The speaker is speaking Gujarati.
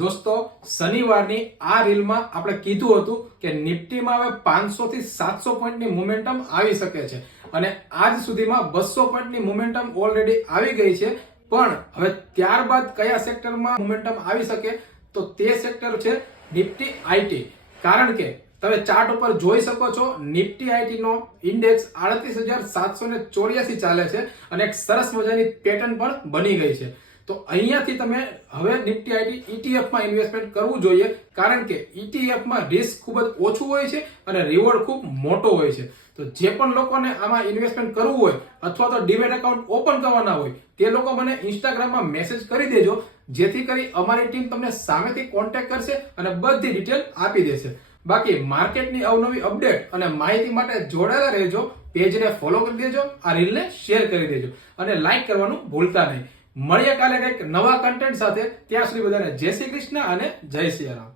દોસ્તો, શનિવારની આ રીલમાં આપણે કીધું હતું કે નિફ્ટીમાં હવે 500 થી 700 પોઈન્ટની મોમેન્ટમ આવી શકે છે અને આજ સુધીમાં 200 પોઈન્ટની મોમેન્ટમ ઓલરેડી આવી ગઈ છે. પણ હવે ત્યારબાદ કયા સેક્ટરમાં મોમેન્ટમ આવી શકે, તો તે સેક્ટર છે નિફ્ટી આઈટી. કારણ કે તમે ચાર્ટ ઉપર જોઈ શકો છો, નિફ્ટી આઈટી નો ઇન્ડેક્સ 38,784 ચાલે છે અને એક સરસ મજાની પેટર્ન પણ બની ગઈ છે. તો અહીંયાથી તમે હવે નિફ્ટી આઈટી ETF માં ઇન્વેસ્ટમેન્ટ કરવું જોઈએ, કારણ કે ETF માં રિસ્ક ખૂબ જ ઓછું હોય છે અને રિવોર્ડ ખૂબ મોટો હોય છે. તો જે પણ લોકોને આમાં ઇન્વેસ્ટમેન્ટ કરવું હોય અથવા તો ડીમેટ એકાઉન્ટ ઓપન કરવાના હોય, તે લોકો મને ઇન્સ્ટાગ્રામમાં મેસેજ કરી દેજો, જેથી કરી અમારી ટીમ તમને સામેથી કોન્ટેક્ટ કરશે અને બધી ડિટેલ આપી દેશે. બાકી માર્કેટની અવનવી અપડેટ અને માહિતી માટે જોડાયેલા રહેજો. પેજને ફોલો કરી દેજો, આ રીલને શેર કરી દેજો અને લાઈક કરવાનું ભૂલતા નહીં. મળીએ કાલે કંઈક નવા કન્ટેન્ટ સાથે. ત્યાં સુધી બધાને જય શ્રી કૃષ્ણ અને જય સિયારામ.